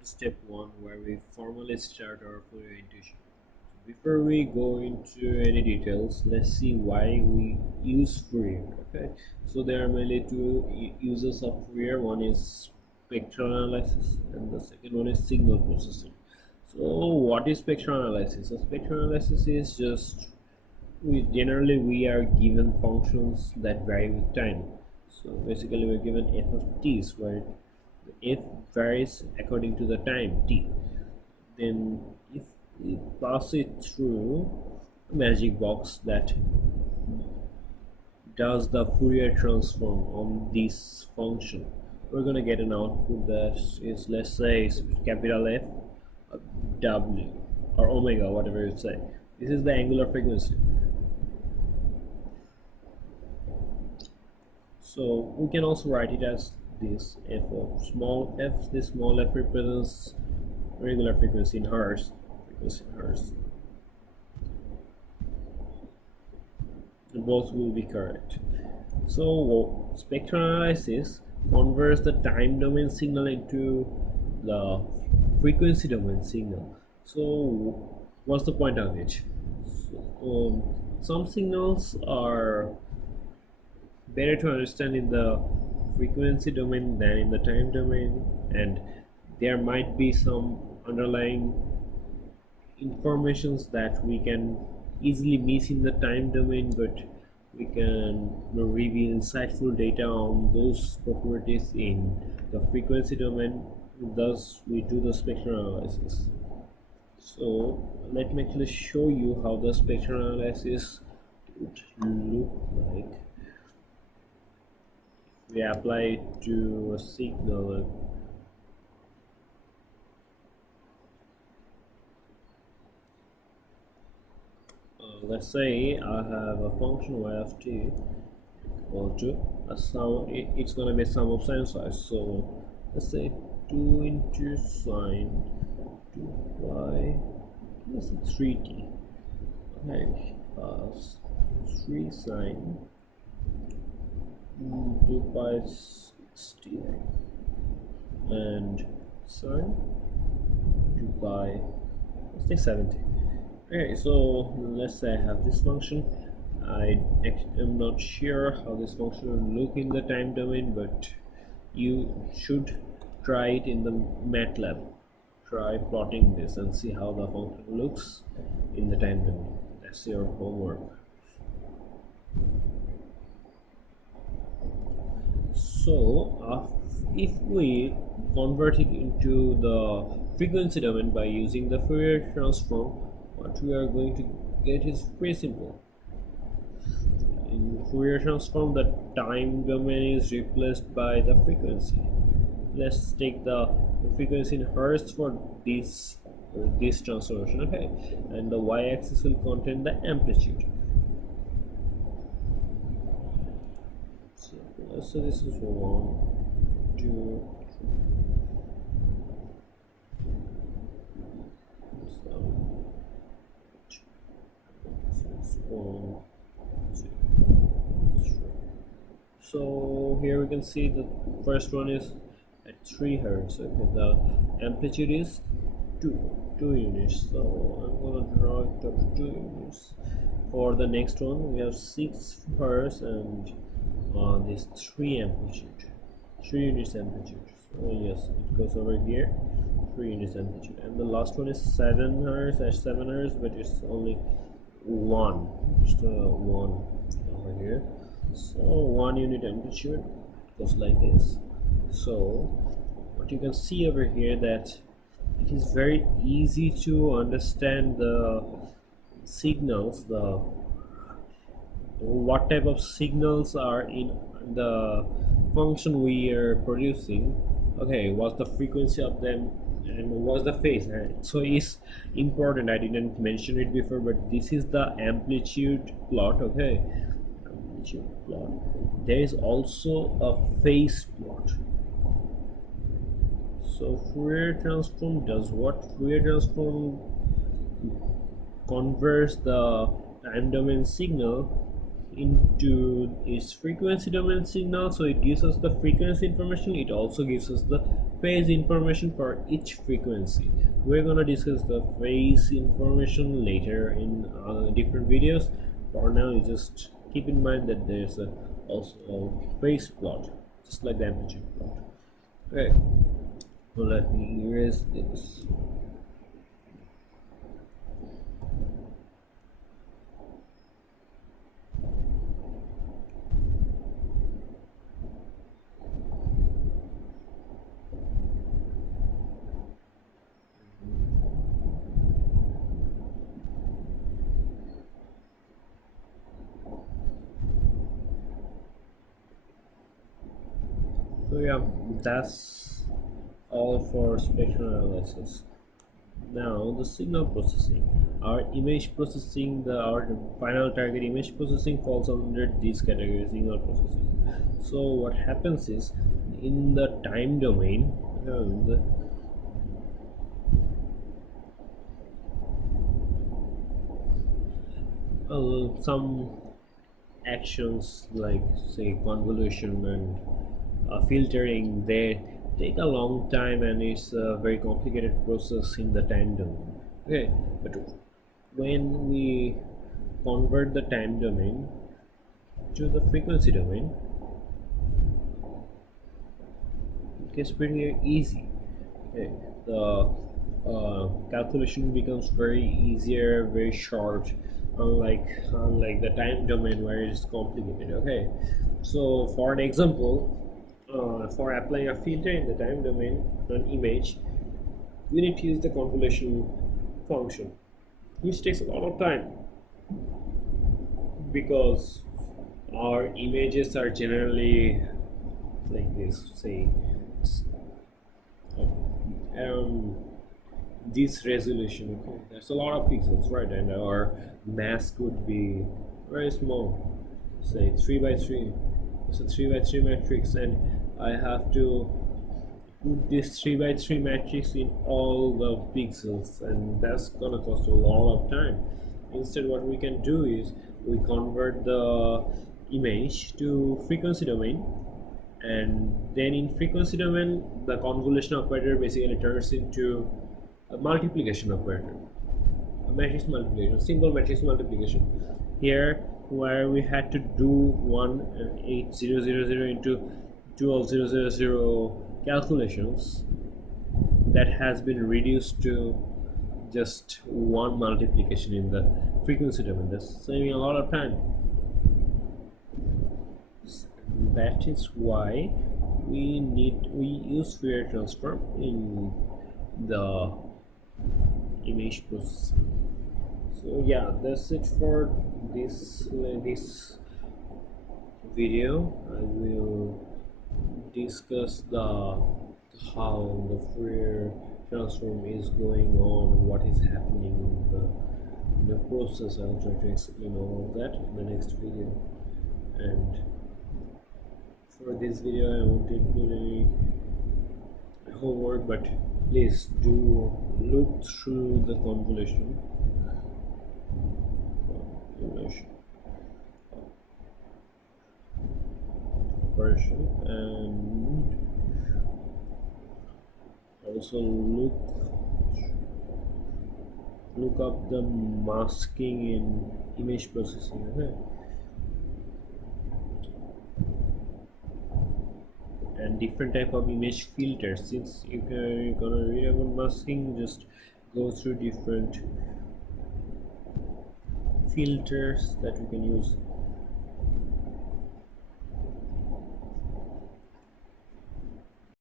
to step 1 where we formally start our Fourier intuition. Before we go into any details, let's see why we use Fourier. Okay, so there are mainly two uses of Fourier. One is spectral analysis and the second one is signal processing. So what is spectral analysis? So spectral analysis is just we are given functions that vary with time. So basically we're given f of t's where f varies according to the time t. Then if we pass it through a magic box that does the Fourier transform on this function, we're gonna get an output that is, let's say, capital F W or omega, whatever you say. This is the angular frequency. So we can also write it as this f of small f. This small f represents regular frequency in hertz. And both will be correct. So spectral analysis converts the time domain signal into the frequency domain signal. So what's the point of it? So, some signals are better to understand in the frequency domain than in the time domain, and there might be some underlying informations that we can easily miss in the time domain, but we can reveal insightful data on those properties in the frequency domain. Thus we do the spectral analysis. So let me actually show you how the spectral analysis would look like. We apply it to a signal. Let's say I have a function y of t equal to a sum. It's gonna be a sum of sinusoids. So let's say 2 into sine 2y plus 3t. Okay, plus 3 sine 2 pi 60 and sine 2 pi, let's say 70. Okay, so let's say I have this function. I am not sure how this function will look in the time domain, but you should try it in the MATLAB. Try plotting this and see how the function looks in the time domain. That's your homework. So if we convert it into the frequency domain by using the Fourier transform, what we are going to get is pretty simple. In Fourier transform, the time domain is replaced by the frequency. Let's take the frequency in hertz for this transformation, okay, and the y-axis will contain the amplitude. So this is 1, 2, 1, 2, 3. So here we can see the first one is at 3 hertz. Okay, the amplitude is 2 units. So I'm gonna draw it up to 2 units. For the next one, we have 6 hertz and this 3 units amplitude. So yes, it goes over here, 3 units amplitude, and the last one is 7 hertz at 7 hertz, but it's only 1, just 1 over here. So 1 unit amplitude goes like this. So what you can see over here that it is very easy to understand the signals, what type of signals are in the function we are producing. Okay, what's the frequency of them and what's the phase. So it's important, I didn't mention it before, but this is the amplitude plot. Okay, amplitude plot. There is also a phase plot. So Fourier transform does what? Fourier transform converts the time domain signal into its frequency domain signal, so it gives us the frequency information. It also gives us the phase information for each frequency. We're gonna discuss the phase information later in different videos. For now, you just keep in mind that there's also a phase plot, just like the amplitude plot. Okay, so let me erase this. So yeah, that's all for spectral analysis. Now the signal processing. Our image processing, our final target image processing falls under this category, signal processing. So what happens is, in the time domain, some actions like say convolution and filtering, they take a long time and it's a very complicated process in the time domain. Okay, but when we convert the time domain to the frequency domain, it gets pretty easy. Okay, the calculation becomes very easier, very short, unlike the time domain where it is complicated. Okay, so for an example, for applying a filter in the time domain on an image, we need to use the convolution function, which takes a lot of time because our images are generally like this, say around this resolution. Okay, that's a lot of pixels, right? And our mass could be very small, say 3 by 3. It's a 3 by 3 matrix, and I have to put this 3 by 3 matrix in all the pixels, and that's gonna cost a lot of time. Instead, what we can do is we convert the image to frequency domain, and then in frequency domain the convolution operator basically turns into a multiplication operator, a matrix multiplication, simple matrix multiplication. Here where we had to do 18000 into 12000 calculations, that has been reduced to just one multiplication in the frequency domain. That's saving a lot of time. That is why we use Fourier transform in the image processing. So yeah, that's it for this video. I will discuss how the Fourier transform is going on, what is happening in the process. I'll try to explain all of that in the next video. And for this video I won't include any homework, but please do look through the convolution version, and also look up the masking in image processing. Okay, and different type of image filters. Since you're gonna read about masking, just go through different filters that we can use